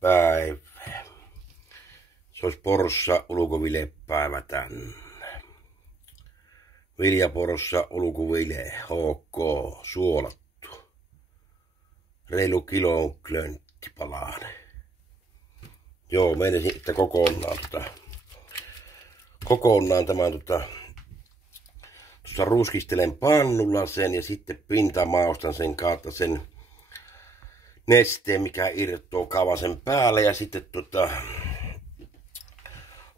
päivä. Se olisi Porossa ulkovilepäivä tänne. Viljaporossa ulkovile, HK, suolattu. Reilu kilon klönttipalainen. Joo, meinasin, että kokonaan tämän tuossa ruskistelen pannulla sen ja sitten pintamaustan sen kautta sen nesteen, mikä irtoo kavasen päälle ja sitten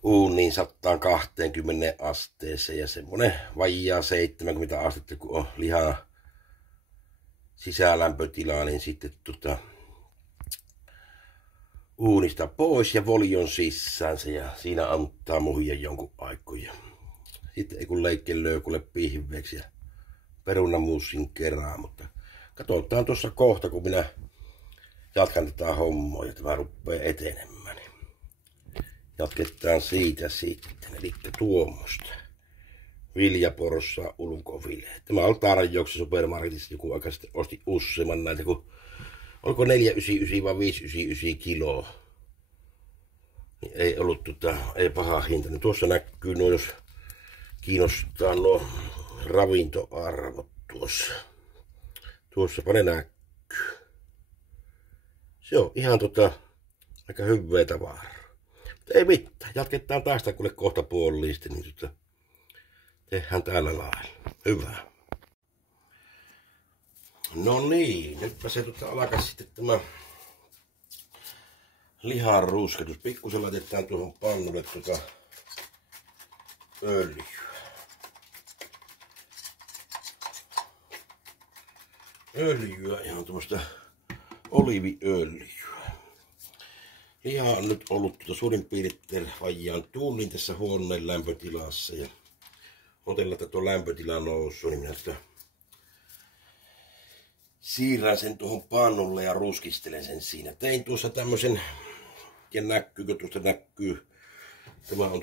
uuniin 120 asteeseen ja semmonen vajaa 70 astetta, kun on lihan sisälämpötila, niin sitten uunista pois ja voljon sisäänsä ja siinä antaa muhia jonkun aikoja. Sitten ei kun leikkeen löykulle pihveeksi ja perunamussin kerran, mutta katsotaan tuossa kohta, kun minä jatkan tätä hommaa ja tämä rupeaa etenemään. Jatketaan siitä sitten, eli tuommoista. Viljaporossa ulkovile. Tämä on tarjouksessa supermarketissa, joku aika sitten osti useamman näitä, kun oliko 4,99 vai 5,99 kiloa. Niin ei ollut ei paha hinta. Niin tuossa näkyy nuo, jos kiinnostaa nuo ravintoarvot tuossa. Tuossapa ne näkyy. Se on ihan aika hyvää tavaraa. Mutta ei mitään, jatketaan tästä kuule kohta puoliin, niin tehdään tällä lailla. Hyvä. No niin, nytpä se alkaa sitten tämä lihan rusketus. Pikkusen laitetaan tuohon pannulle öljyä. Öljyä, ihan tuommoista oliiviöljyä. Liha on nyt ollut suurin piirtein vajaan tunnin tässä huoneen lämpötilassa ja otellaan, että tuo lämpötila noussut, niin minä siirrän sen tuohon pannulle ja ruskistelen sen siinä. Tein tuossa tämmösen, ja näkyykö tuosta näkyy, tämä on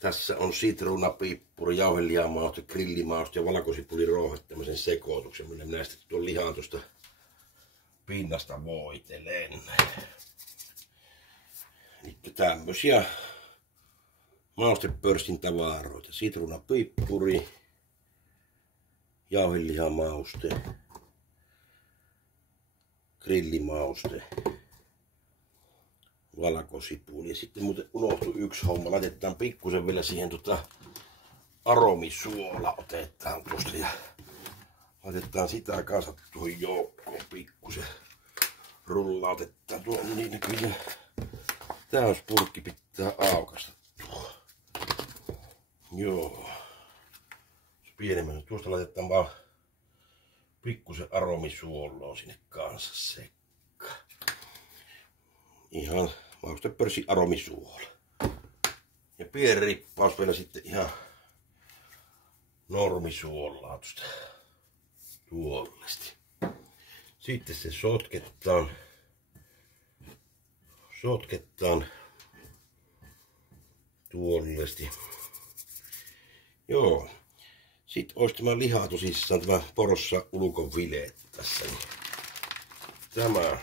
tässä on sitruunapippuri, jauhelihamaustetta, grillimausta ja valkosipulirouhet, tämmösen sekoituksen, millä minä sitten tuon lihan tuosta pinnasta voitelen. Eli tämmösiä maustepörssin tavaroita. Sitruunapippuri, jauhelihamauste, grillimauste, valkosipuli. Ja sitten muuten unohtui yksi homma. Laitetaan pikkusen vielä siihen aromisuola otetaan tuosta ja laitetaan sitä kanssa tuohon joukkoon pikkusen. Rullautetaan tuon niin näkyy. Täyspurkki pitää aukasta tuo. Joo. Pienemmän. Tuosta laitetaan vaan pikkusen aromisuoloa sinne kanssa sekkaan. Ihan maustepörssin aromisuola. Ja pieni rippaus vielä sitten ihan normisuolaa tuosta tuollesti. Sitten se sotketaan tuollesti. Joo. Sitten olisi tämä liha tosissaan, tämä Porossa ulkovile tässä. Tämä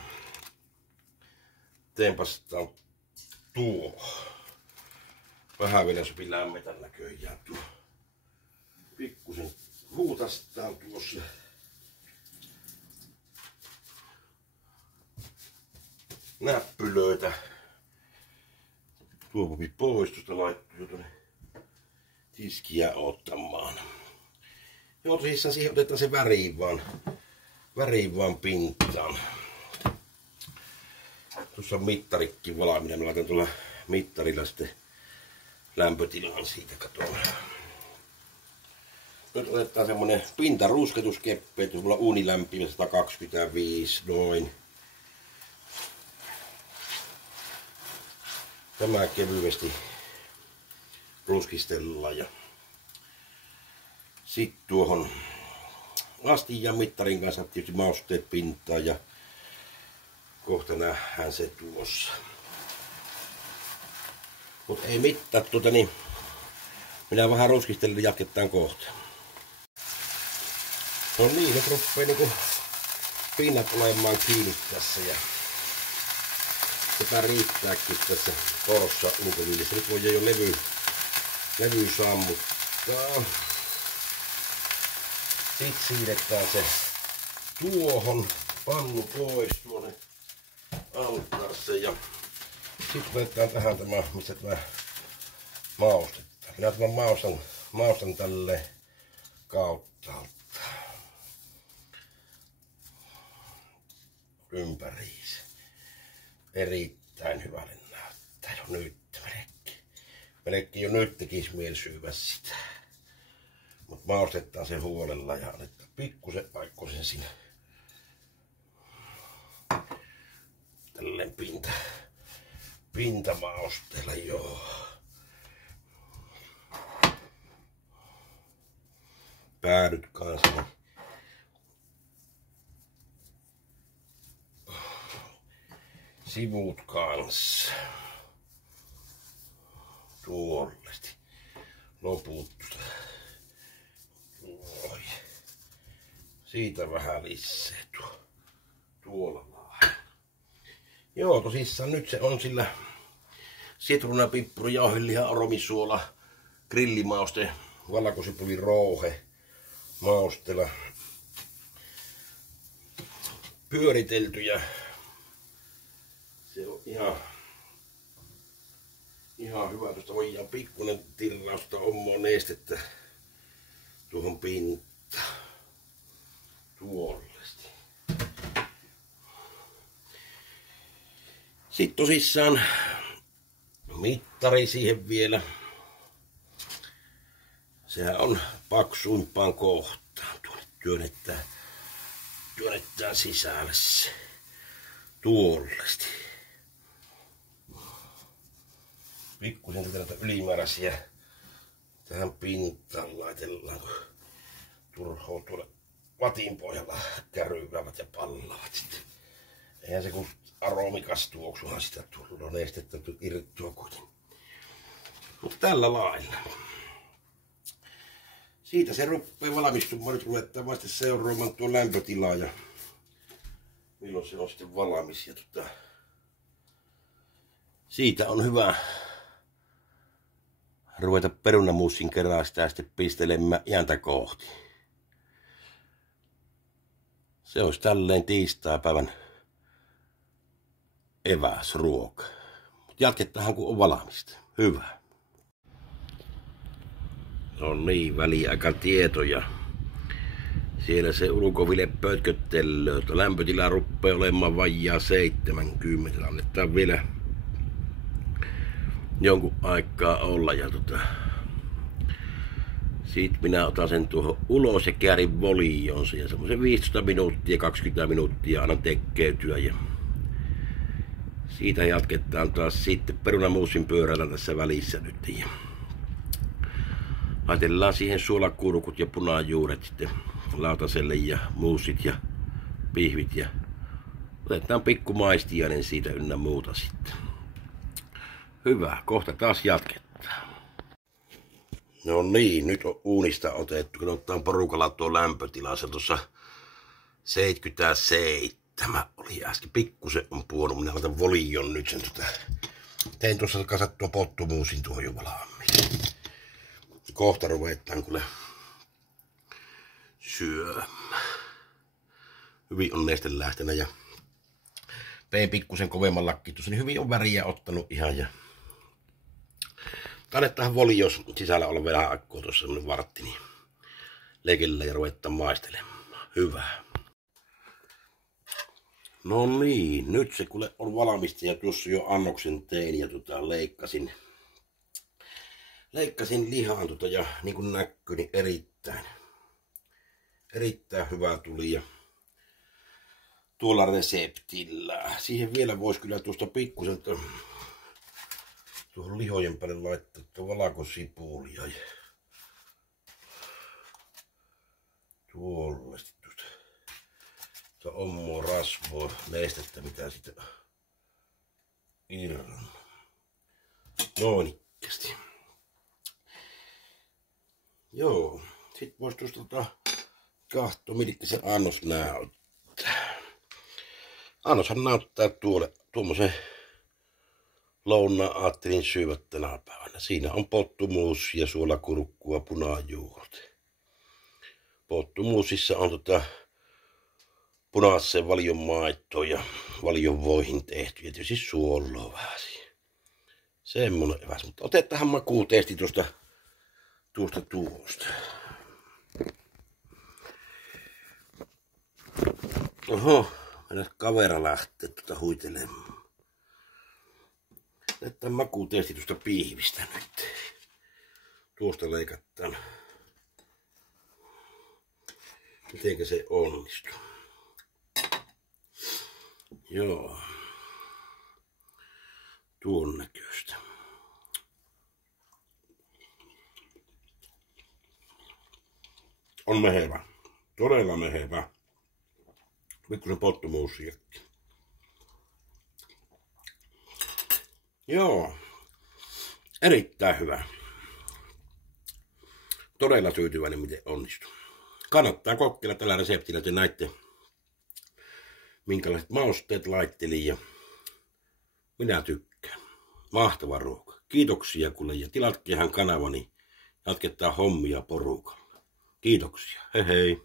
tempastaan tuo. Vähän vielä sopii lämmetä näköjään tuo. Pikkusen huutastaan tuossa. Näppylöitä. Tuopupi pois tuosta laittuu tuonne tiskiä ottamaan. Joo, tosissaan siihen otetaan se väriin vaan pintaan. Tuossa on mittarikki valmiina. Mä laitan tuolla mittarilla sitten lämpötilan siitä katoa. Nyt otetaan semmonen pintarusketuskeppe, että mulla on uuni lämpimä 125 noin. Tämä kevyesti ruskistellaan ja sitten tuohon astian mittarin kanssa tietysti mausteet pintaan ja kohta nähdään se tuossa. Mut ei mittaa niin minä vähän ruskistelen ja jatketaan kohta. No niin, nyt ruppee niinku pinnat olemaan kiinni tässä ja Sepä riittääkin tässä porossa ulkoviljassa. Nyt voi jo levy sammuttaa. Sitten siirretään se tuohon pannu pois tuonne altaarse ja sitten otetaan tähän tämä, missä tämä maustetaan. Minä tämän maustan tälle kauttaalta ympäriinsä. Erittäin hyvälle näyttää jo nyt melkein jo nyt tekisi mieli syödä sitä. Mutta maustetaan se huolella ja annetaan pikkusen paikkosen sinne. Tälleen pintamausteella, joo. Päädyt kanssa. Sivut kanssa. Tuollesti. Loput. Oi. Siitä vähän lisää tuolla lailla. Joo, tosissaan nyt se on sillä sitruuna, pippuru, jauheliha, aromisuola, grillimauste, valkosipuli, rouhe maustella pyöritelty ja se on ihan hyvä. Tuosta voidaan pikkuinen tirrausta omaa nestettä tuohon pintaan. Tuollesti. Sitten tosissaan mittari siihen vielä. Sehän on paksuimpaan kohtaan. Tuonne työnnetään sisälle se. Tuollesti. Pikkusen tätä ylimääräisiä tähän pintaan laitellaan, kun turhaa tuolla vatin pohjalla kärryvävät ja pallaavat sitten. Eihän se kun aromikas tuoksuhan sitä tullut, nestettä irtoa kuitenkin. Mutta tällä lailla. Siitä se rupeaa valmistumaan. Nyt ruvetaan vasta seuraamaan tuon lämpötilaa ja milloin se on sitten valmis. Ja siitä on hyvä ruveta perunamuusin kerran sitä sitten pistelemään jääntä kohti. Se olisi tälleen tiistaipäivän eväsruoka. Mutta jatketaan kun on valmista. Hyvä. No niin, väliaikatietoja. Siellä se ulkovile pötköttelee. Lämpötila rupeaa olemaan vajaa 70. Annetaan vielä jonkun aikaa olla. Ja Sitten minä otan sen tuohon ulos ja käärin volionsa. Ja semmoisen 15 minuuttia, 20 minuuttia annan tekeytyä. Ja siitä jatketaan taas sitten perunamuusin pyörällä tässä välissä nyt. Ja laitellaan siihen suolakurkut ja punajuuret sitten lautaselle ja muusit ja pihvit ja otetaan pikku maistiainen siitä ynnä muuta sitten. Hyvä, kohta taas jatketaan. No niin, nyt on uunista otettu, kun ottaa porukalla tuo lämpötila, se tuossa 77 oli äsken, pikkusen on puonut, minä otan volion nyt sen tein tuossa kasattua pottumuusin tuohon jo valmiin. Kohta ruvetaan kuule syömään. Hyvin on neste lähtenä ja vein pikkusen kovemman lakkitus, niin hyvin on väriä ottanut ihan ja kannetaan volios sisällä olla vähän aikaa tuossa semmonen vartti, niin leikellä ja ruvetaan maistelemaan. Hyvä. No niin, nyt se kuule on valmista ja tuossa jo annoksen tein ja leikkasin lihaan ja niin kuin näkyy, niin erittäin hyvä tuli ja tuolla reseptillä. Siihen vielä voisi kyllä tuosta pikkusen tuohon lihojen päälle laittaa valkosipulia ja tuollaista tuosta omaa rasvoa nestettä, mitä sitä irron. Noin ikkästi. Joo, sit vois tuosta katsoa, miltä se annos näyttää. Annoshan näyttää tuommoisen lounaan ajattelin syödä tänä päivänä. Siinä on pottumuusia, suolakurkkua, punajuuret. Pottumuusissa on punaisen valion maitoa ja valion voihin tehty ja tietysti suoloa vähän siihen. Semmonen eväs, mutta otetaan makuutesti tuosta. Oho, mennään kavera lähtee huitelemaan. Otetaan makuutesti tuosta piihvistä nyt. Tuosta leikataan. Mitenkä se onnistuu? Joo. Tuon näköistä. On mehevä. Todella mehevä. Pikkusen pottumuusiakin. Joo. Erittäin hyvä. Todella tyytyväinen miten onnistuu. Kannattaa kokeilla tällä reseptillä, te näitte minkälaiset mausteet laittelin ja minä tykkään. Mahtava ruoka. Kiitoksia kuule ja tilatkehan kanavani. Jatketaan hommia porukalla. Kiitoksia. Hei hei.